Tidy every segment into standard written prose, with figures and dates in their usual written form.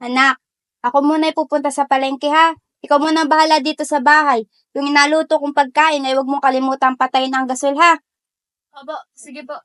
Anak, ako muna pupunta sa palengke ha. Ikaw muna ang bahala dito sa bahay. Yung inaluto kong pagkain ay huwag mong kalimutang patayin ang gasol ha. Opo, sige po.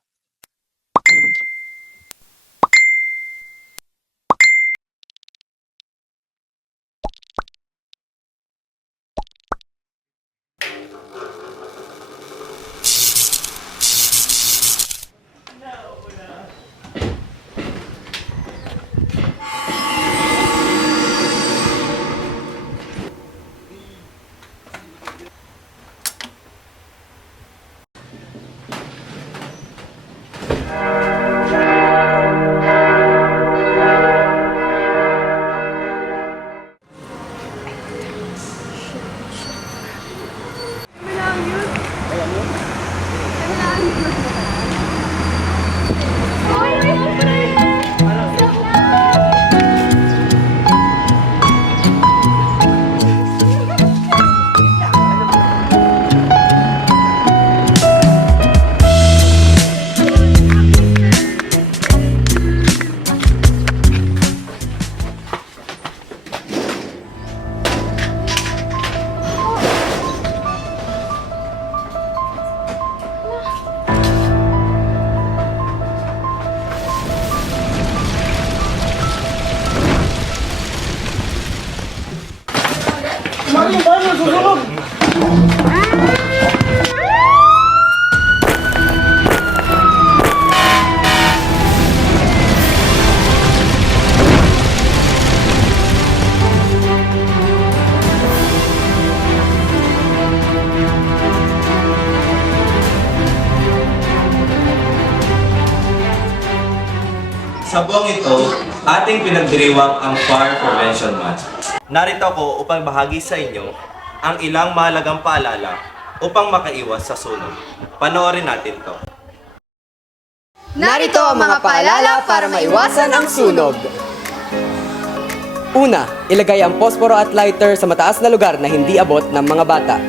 Sa buwang ito, ating pinagdiriwang ang Fire Prevention Month. Narito ako upang bahagi sa inyo ang ilang mahalagang paalala upang makaiwas sa sunog. Panoorin natin to. Narito ang mga paalala para maiwasan ang sunog. Una, ilagay ang posporo at lighter sa mataas na lugar na hindi abot ng mga bata.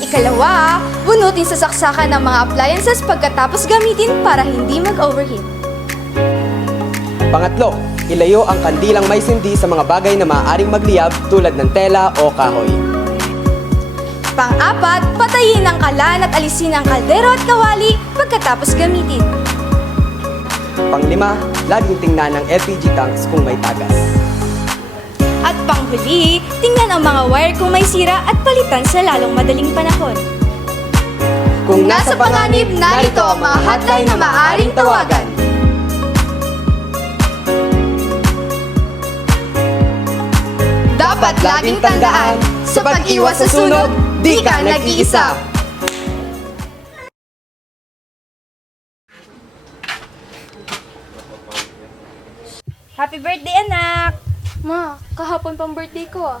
Ikalawa, bunutin sa saksakan ng mga appliances pagkatapos gamitin para hindi mag-overheat. Pangatlo, ilayo ang kandilang may sindi sa mga bagay na maaaring magliyab tulad ng tela o kahoy. Pang-apat, patayin ang kalan at alisin ang kaldero at kawali pagkatapos gamitin. Panglima, laging tingnan ang LPG tanks kung may tagas. At panghuli, tingnan ang mga wire kung may sira at palitan sa lalong madaling panahon. Kung nasa panganib, narito ang mga hotline na maaaring tawagan. Dapat laging tandaan, sa pag-iwas sa sunog, di ka nag-iisa. Happy birthday, anak! Ma, kahapon pang birthday ko ah.